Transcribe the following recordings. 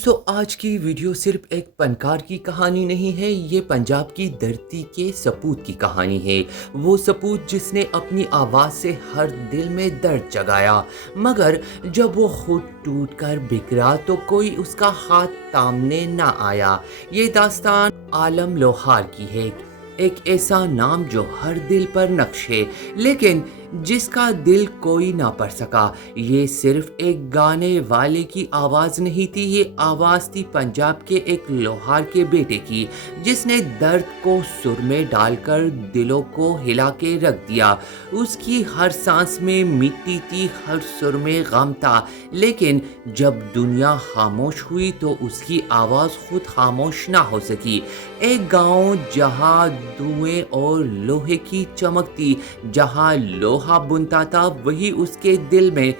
दोस्तों आज की वीडियो सिर्फ एक फनकार की कहानी नहीं है। ये पंजाब की धरती के सपूत की कहानी है। वो सपूत जिसने अपनी आवाज़ से हर दिल में दर्द जगाया, मगर जब वो खुद टूट कर बिखरा तो कोई उसका हाथ थामने ना आया। ये दास्तान आलम लोहार की है, एक ऐसा नाम जो हर दिल पर नक्श है लेकिन जिसका दिल कोई ना पढ़ सका। ये सिर्फ एक गाने वाले की आवाज़ नहीं थी, ये आवाज़ थी पंजाब के एक लोहार के बेटे की, जिसने दर्द को सुर में डालकर दिलों को हिला के रख दिया। उसकी हर सांस में मिट्टी थी, हर सुर में गम था, लेकिन जब दुनिया खामोश हुई तो उसकी आवाज़ खुद खामोश ना हो सकी। एक गांव जहां धुएं और लोहे की चमक थी, जहां लोहा बुनता था, वही उसके दिल में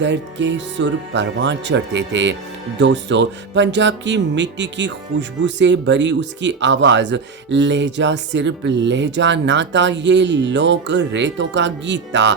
दर्द के सुर परवान चढ़ते थे। दोस्तों, पंजाब की मिट्टी की खुशबू से भरी उसकी आवाज़ लहजा सिर्फ लहजा ना था, ये लोक रेतों का गीत था।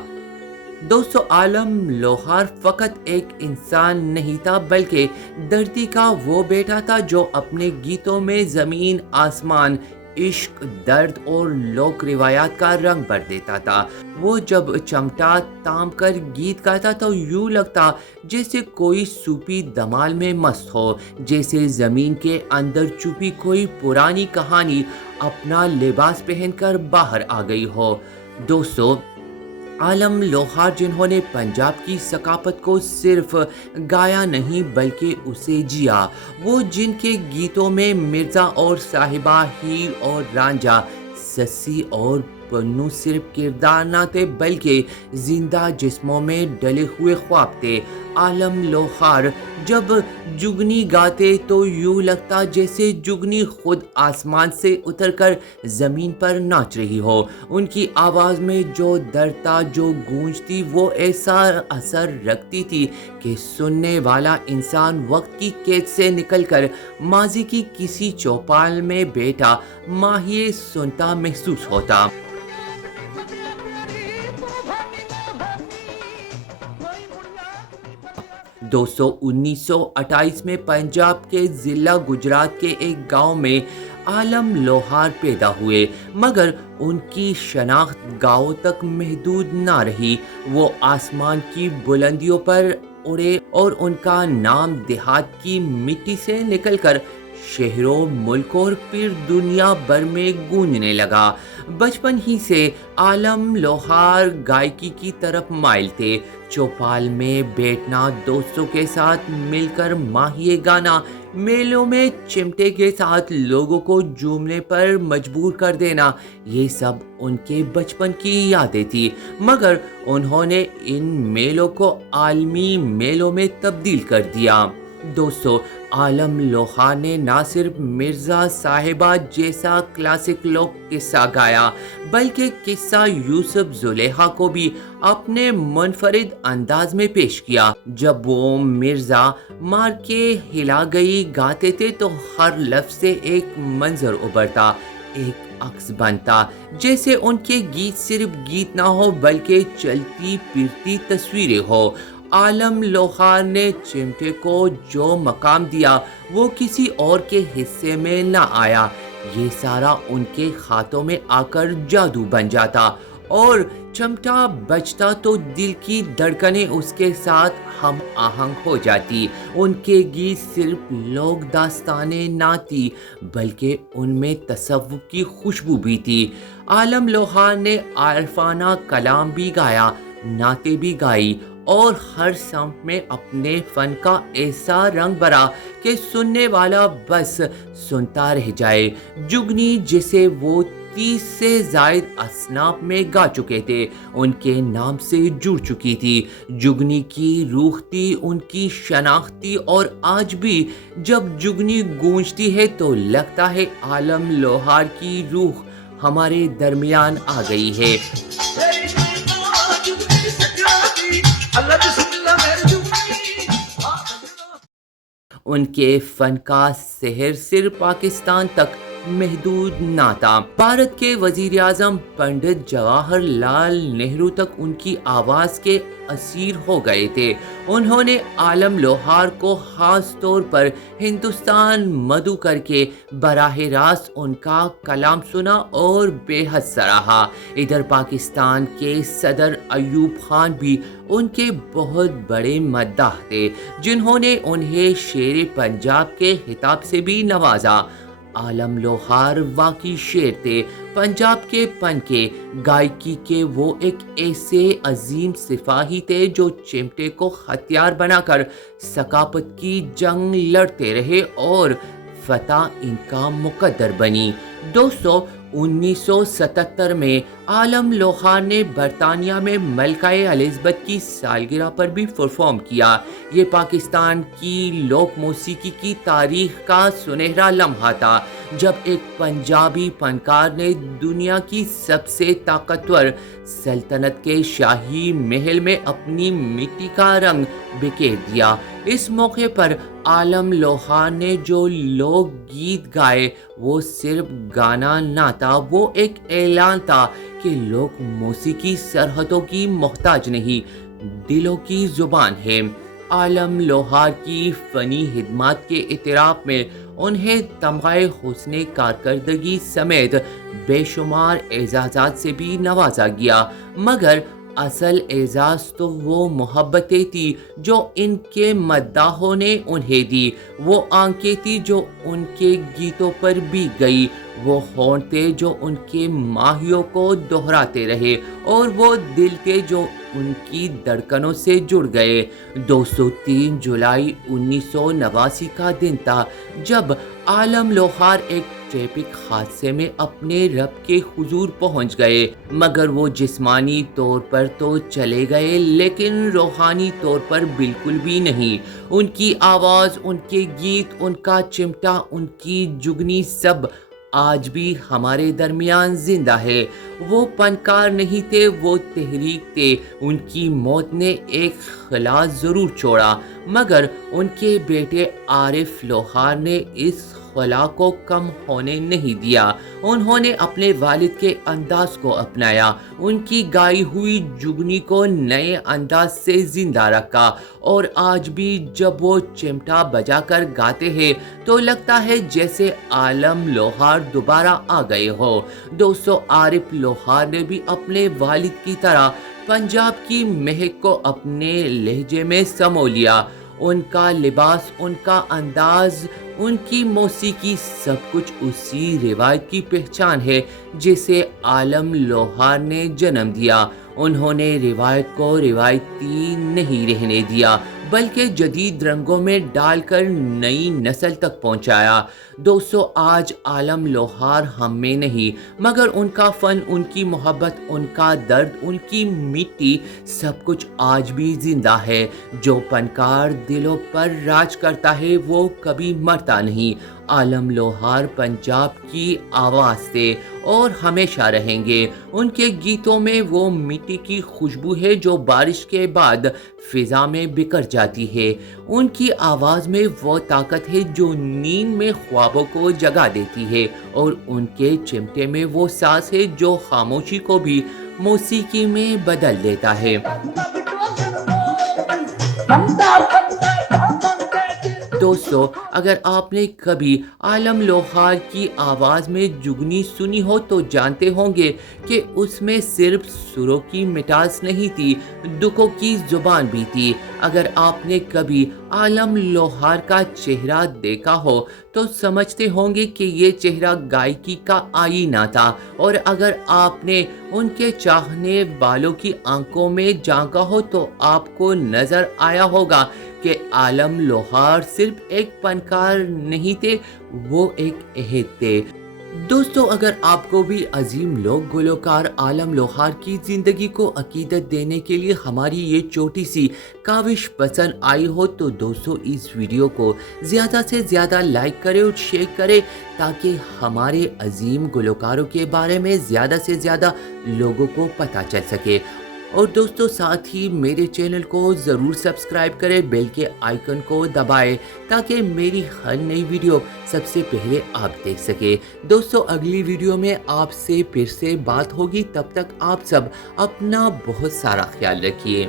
दोस्तों, आलम लोहार फकत एक इंसान नहीं था बल्कि धरती का वो बेटा था जो अपने गीतों में ज़मीन, आसमान, इश्क, दर्द और लोक रिवायात का रंग भर देता था। वो जब चमटा ताम कर गीत गाता तो यूं लगता जैसे कोई सूफी धमाल में मस्त हो, जैसे ज़मीन के अंदर छुपी कोई पुरानी कहानी अपना लिबास पहनकर बाहर आ गई हो। दोस्तों, आलम लोहार जिन्होंने पंजाब की सकाफत को सिर्फ गाया नहीं बल्कि उसे जिया, वो जिनके गीतों में मिर्ज़ा और साहिबा, हीर और रांझा, सस्सी और पन्नू सिर्फ किरदार ना थे बल्कि जिंदा जिस्मों में डले हुए ख्वाब थे। आलम लोहार जब जुगनी गाते तो यूं लगता जैसे जुगनी खुद आसमान से उतरकर ज़मीन पर नाच रही हो। उनकी आवाज़ में जो दर्द था, जो गूंज थी, वो ऐसा असर रखती थी कि सुनने वाला इंसान वक्त की कैद से निकलकर माजी की किसी चौपाल में बैठा माहिए सुनता महसूस होता। दोस्तों, 1928 में पंजाब के ज़िला गुजरात के एक गांव में आलम लोहार पैदा हुए, मगर उनकी शनाख्त गांव तक महदूद ना रही। वो आसमान की बुलंदियों पर उड़े और उनका नाम देहात की मिट्टी से निकलकर शहरों, मुल्क और फिर दुनिया भर में गूंजने लगा। बचपन ही से आलम लोहार गायकी की तरफ माइल थे। चौपाल में बैठना, दोस्तों के साथ मिलकर माहिए गाना, मेलों में चिमटे के साथ लोगों को झूमने पर मजबूर कर देना, ये सब उनके बचपन की यादें थी। मगर उन्होंने इन मेलों को आलमी मेलों में तब्दील कर दिया। दोस्तों, आलम लोहार ने ना सिर्फ मिर्ज़ा साहिबा जैसा क्लासिक लोक किस्सा गाया बल्कि किस्सा यूसुफ जुलेखा को भी अपने मुनफरिद अंदाज में पेश किया। जब वो मिर्ज़ा मार के हिला गई गाते थे तो हर लफ्ज़ से एक मंजर उभरता, एक अक्स बनता, जैसे उनके गीत सिर्फ गीत ना हो बल्कि चलती फिरती तस्वीरें हो। आलम लोहार ने चिमटे को जो मकाम दिया वो किसी और के हिस्से में ना आया, ये सारा उनके हाथों में आकर जादू बन जाता और चिमटा बजता तो दिल की धड़कनें उसके साथ हम आहंग हो जाती। उनके गीत सिर्फ लोक दास्तानें ना थी बल्कि उनमें तसव्वुफ की खुशबू भी थी। आलम लोहार ने आरफाना कलाम भी गाया, नाते भी गाई और हर संप में अपने फन का ऐसा रंग भरा कि सुनने वाला बस सुनता रह जाए। जुगनी जिसे वो 30 से जायद असनाफ में गा चुके थे, उनके नाम से जुड़ चुकी थी। जुगनी की रूह थी, उनकी शनाख्त थी और आज भी जब जुगनी गूंजती है तो लगता है आलम लोहार की रूह हमारे दरमियान आ गई है। उनके फन का सहर सिर्फ पाकिस्तान तक محدود نہ تھا۔ بھارت کے وزیر اعظم پنڈت جواہر لال نہرو تک ان کی آواز کے اسیر ہو گئے تھے۔ انہوں نے عالم لوہار کو خاص طور پر ہندوستان مدعو کر کے براہ راست ان کا کلام سنا اور بے حد سراہا۔ ادھر پاکستان کے صدر ایوب خان بھی ان کے بہت بڑے مداح تھے، جنہوں نے انہیں شیر پنجاب کے خطاب سے بھی نوازا۔ عالم لوہار واقعی شیر تھے، پنجاب کے پن کے، گائکی کے۔ وہ ایک ایسے عظیم سپاہی تھے جو چمٹے کو ہتھیار بنا کر ثقافت کی جنگ لڑتے رہے اور فتح ان کا مقدر بنی۔ دوستو، 1977 میں عالم لوہار نے برطانیہ میں ملکہ الزبتھ کی سالگرہ پر بھی پرفارم کیا۔ یہ پاکستان کی لوک موسیقی کی تاریخ کا سنہرا لمحہ تھا، جب ایک پنجابی فنکار نے دنیا کی سب سے طاقتور سلطنت کے شاہی محل میں اپنی مٹی کا رنگ بکھیر دیا۔ اس موقع پر عالم لوہار نے جو لوک گیت گائے وہ صرف گانا نہ تھا، وہ ایک اعلان تھا کہ لوک موسیقی سرحدوں کی محتاج نہیں، دلوں کی زبان ہے۔ عالم لوہار کی فنی خدمات کے اعتراف میں انہیں تمغہ حسن کارکردگی سمیت بے شمار اعزازات سے بھی نوازا گیا، مگر اصل اعزاز تو وہ محبتیں تھی جو ان کے مداحوں نے انہیں دی، وہ آنکھیں تھی جو ان کے گیتوں پر بیگ گئی، وہ ہونٹ تھے جو ان کے ماہیوں کو دہراتے رہے، اور وہ دل تھے جو ان کی دھڑکنوں سے جڑ گئے۔ 203 جولائی 1989 کا دن تھا جب عالم لوہار ایک ٹریفک حادثے میں اپنے رب کے حضور پہنچ گئے، مگر وہ جسمانی طور پر تو چلے گئے لیکن روحانی طور پر بالکل بھی نہیں۔ ان کی آواز، ان کے گیت، ان کا چمٹا، ان کی جگنی سب آج بھی ہمارے درمیان زندہ ہے۔ وہ فنکار نہیں تھے، وہ تحریک تھے۔ ان کی موت نے ایک خلا ضرور چھوڑا، مگر ان کے بیٹے عارف لوہار نے اس خلا کو کم ہونے نہیں دیا۔ انہوں نے اپنے والد کے انداز کو اپنایا، ان کی گائی ہوئی جگنی کو نئے انداز سے زندہ رکھا، اور آج بھی جب وہ چمٹا بجا کر گاتے ہیں تو لگتا ہے جیسے عالم لوہار دوبارہ آ گئے ہو۔ دوستو، عارف لوہار نے بھی اپنے والد کی طرح پنجاب کی مہک کو اپنے لہجے میں سمو لیا۔ ان کا لباس، ان کا انداز، ان کی موسیقی، سب کچھ اسی روایت کی پہچان ہے جسے عالم لوہار نے جنم دیا۔ انہوں نے روایت کو روایتی نہیں رہنے دیا، بلکہ جدید رنگوں میں ڈال کر نئی نسل تک پہنچایا۔ دوستو، آج عالم لوہار ہم میں نہیں، مگر ان کا فن، ان کی محبت، ان کا درد، ان کی مٹی، سب کچھ آج بھی زندہ ہے۔ جو فنکار دلوں پر راج کرتا ہے وہ کبھی مرتا نہیں۔ عالم لوہار پنجاب کی آواز تھے اور ہمیشہ رہیں گے۔ ان کے گیتوں میں وہ مٹی کی خوشبو ہے جو بارش کے بعد فضا میں بکھر جاتی ہے۔ ان کی آواز میں وہ طاقت ہے جو نیند میں خوابوں کو جگا دیتی ہے، اور ان کے چمٹے میں وہ ساز ہے جو خاموشی کو بھی موسیقی میں بدل دیتا ہے۔ دوستو، اگر آپ نے کبھی عالم لوہار کی آواز میں جگنی سنی ہو تو جانتے ہوں گے کہ اس میں صرف سروں کی مٹاس نہیں تھی، دکھوں کی زبان بھی تھی۔ اگر آپ نے کبھی عالم لوہار کا چہرہ دیکھا ہو تو سمجھتے ہوں گے کہ یہ چہرہ گائیکی کا آئینہ تھا، اور اگر آپ نے ان کے چاہنے والوں کی آنکھوں میں جھانکا ہو تو آپ کو نظر آیا ہوگا کہ عالم لوہار صرف ایک فنکار نہیں تھے، وہ ایک عہد تھے۔ دوستو، اگر آپ کو بھی عظیم لوک گلوکار عالم لوہار کی زندگی کو عقیدت دینے کے لیے ہماری یہ چھوٹی سی کاوش پسند آئی ہو تو دوستو، اس ویڈیو کو زیادہ سے زیادہ لائک کریں اور شیئر کریں تاکہ ہمارے عظیم گلوکاروں کے بارے میں زیادہ سے زیادہ لوگوں کو پتہ چل سکے۔ और दोस्तों साथ ही मेरे चैनल को ज़रूर सब्सक्राइब करें, बेल के आइकन को दबाएं ताकि मेरी हर नई वीडियो सबसे पहले आप देख सके। दोस्तों अगली वीडियो में आपसे फिर से बात होगी, तब तक आप सब अपना बहुत सारा ख्याल रखिए।